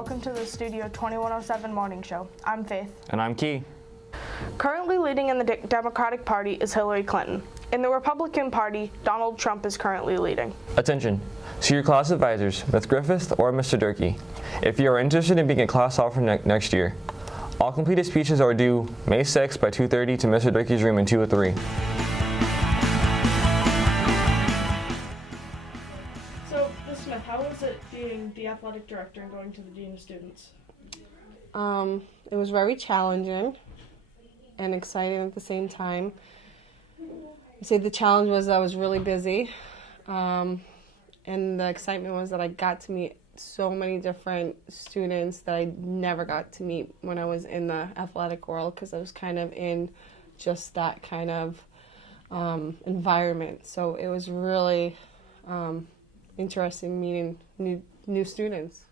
welcome to the Studio 2107 Morning Show. I'm Faith. And I'm Key. Currently leading in the Democratic Party is Hillary Clinton. In the Republican Party, Donald Trump is currently leading. Attention, to your class advisors, Ms. Griffith or Mr. Durkee. If you are interested in being a class officer next year, all completed speeches are due May 6th by 2:30 to Mr. Durkee's room in 203. So, Ms. Smith, how is it being the athletic director and going to the Dean of Students? It was very challenging and exciting at the same time. I'd say the challenge was I was really busy, and the excitement was that I got to meet so many different students that I never got to meet when I was in the athletic world, because I was kind of in just that kind of environment. So it was really interesting meeting new students.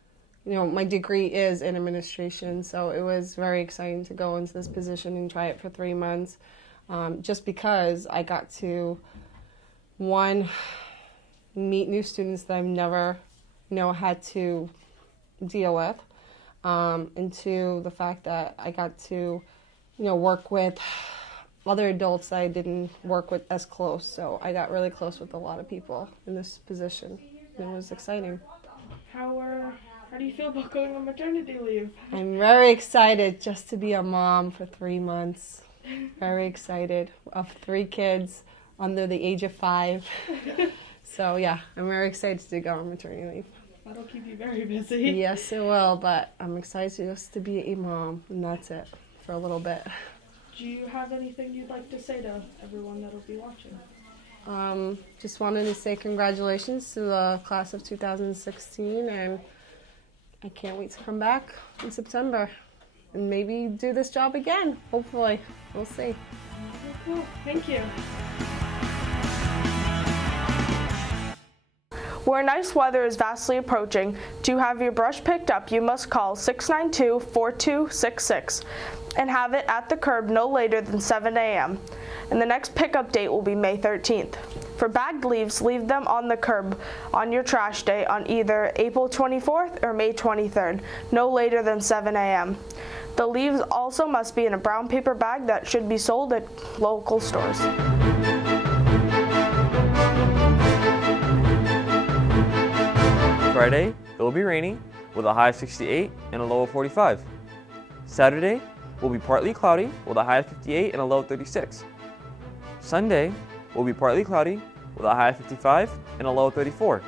You know, my degree is in administration, so it was very exciting to go into this position and try it for 3 months, just because I got to, one, meet new students that I've never, had to deal with, and two, the fact that I got to, work with other adults that I didn't work with as close. So I got really close with a lot of people in this position. It was exciting. How do you feel about going on maternity leave? I'm very excited just to be a mom for 3 months. Very excited. Of 3 kids under the age of 5. So yeah, I'm very excited to go on maternity leave. That'll keep you very busy. Yes, it will, but I'm excited just to be a mom, and that's it for a little bit. Do you have anything you'd like to say to everyone that'll be watching? Just wanted to say congratulations to the class of 2016, and I can't wait to come back in September and maybe do this job again, hopefully. We'll see. Cool. Thank you. Where nice weather is vastly approaching, to have your brush picked up, you must call 692-4266 and have it at the curb no later than 7 a.m. And the next pickup date will be May 13th. For bagged leaves, leave them on the curb on your trash day on either April 24th or May 23rd, no later than 7 a.m. The leaves also must be in a brown paper bag that should be sold at local stores. Friday, it will be rainy with a high of 68 and a low of 45. Saturday will be partly cloudy with a high of 58 and a low of 36. Sunday will be partly cloudy with a high of 55 and a low of 34.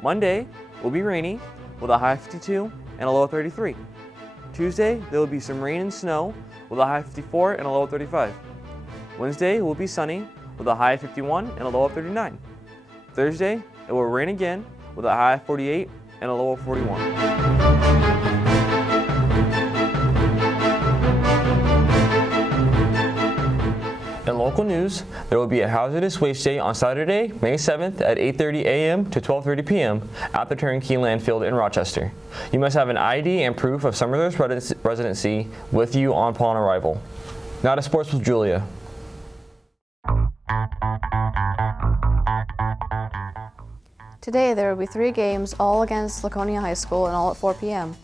Monday will be rainy with a high of 52 and a low of 33. Tuesday, there will be some rain and snow with a high of 54 and a low of 35. Wednesday will be sunny with a high of 51 and a low of 39. Thursday, it will rain again with a high of 48 and a low of 41. In local news, there will be a hazardous waste day on Saturday, May 7th at 8:30 a.m. to 12:30 p.m. at the Turnkey Landfill in Rochester. You must have an ID and proof of Somersworth residency with you upon arrival. Now to sports with Julia. Today there will be 3 games, all against Laconia High School and all at 4 p.m.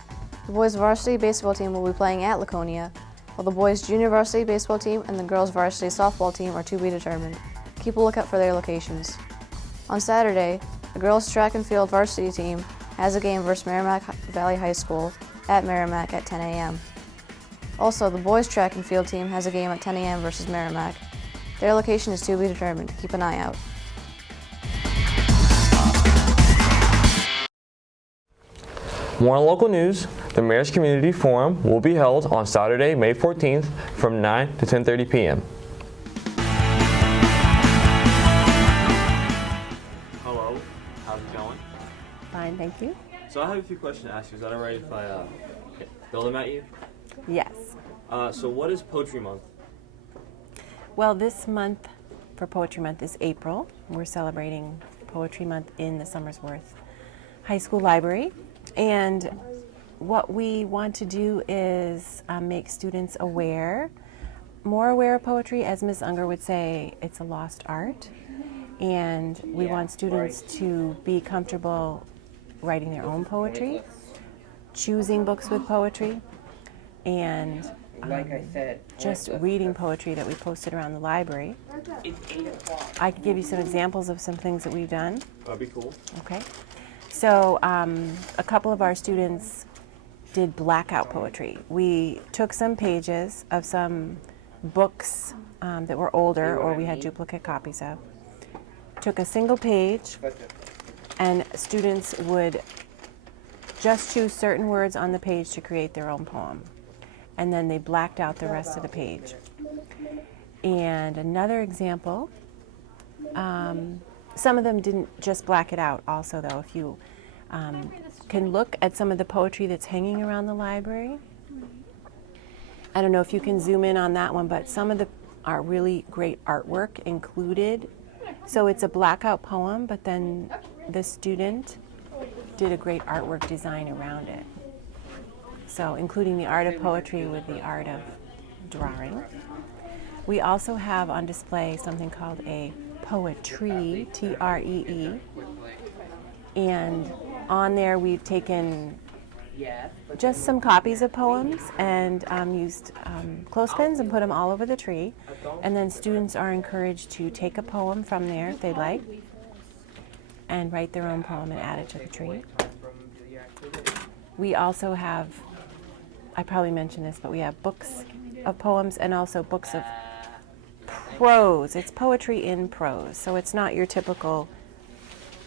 The boys varsity baseball team will be playing at Laconia, while the boys junior varsity baseball team and the girls varsity softball team are to be determined. Keep a lookout for their locations. On Saturday, the girls track and field varsity team has a game versus Merrimack Valley High School at Merrimack at 10 a.m. Also, the boys track and field team has a game at 10 a.m. versus Merrimack. Their location is to be determined. Keep an eye out. More local news, the Mayor's Community Forum will be held on Saturday, May 14th from 9 to 10:30 p.m. Hello, how's it going? Fine, thank you. So I have a few questions to ask you. Is that alright if I throw them at you? Yes. So what is Poetry Month? Well, this month for Poetry Month is April. We're celebrating Poetry Month in the Somersworth High School Library. And what we want to do is make students more aware of poetry. As Ms. Unger would say, it's a lost art. And we want students to be comfortable writing their own poetry. choosing books with poetry, and Like I said, just reading poetry that we posted around the library. I could give you some examples of some things that we've done. That'd be cool. Okay. So a couple of our students did blackout poetry. We took some pages of some books that were older or we had duplicate copies of, took a single page, and students would just choose certain words on the page to create their own poem. And then they blacked out the rest of the page. And another example, some of them didn't just black it out also though. If you can look at some of the poetry that's hanging around the library, I don't know if you can zoom in on that one, but some of the are really great artwork included. So it's a blackout poem, but then the student did a great artwork design around it. So including the art of poetry with the art of drawing. We also have on display something called a poetry, T-R-E-E. And on there we've taken just some copies of poems and used clothespins and put them all over the tree. And then students are encouraged to take a poem from there if they'd like and write their own poem and add it to the tree. We also have, I probably mentioned this, but we have books of poems and also books of prose. It's poetry in prose, so it's not your typical,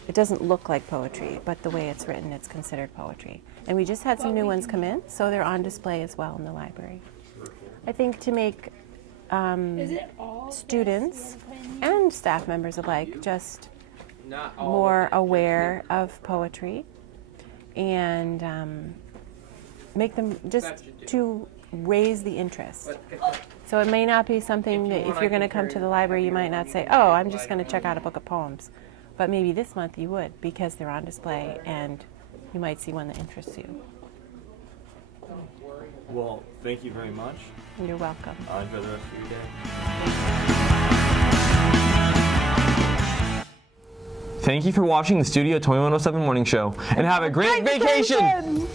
it doesn't look like poetry, but the way it's written, it's considered poetry. And we just had some new ones come in, so they're on display as well in the library. I think to make students and staff members alike just more aware of poetry and make them just to raise the interest. So it may not be something that if you're going to come to the library, you might not say, oh, I'm just going to check out a book of poems. But maybe this month you would, because they're on display and you might see one that interests you. Well, thank you very much. You're welcome. Enjoy the rest of your day. Thank you for watching the Studio 2107 Morning Show, and have a great vacation!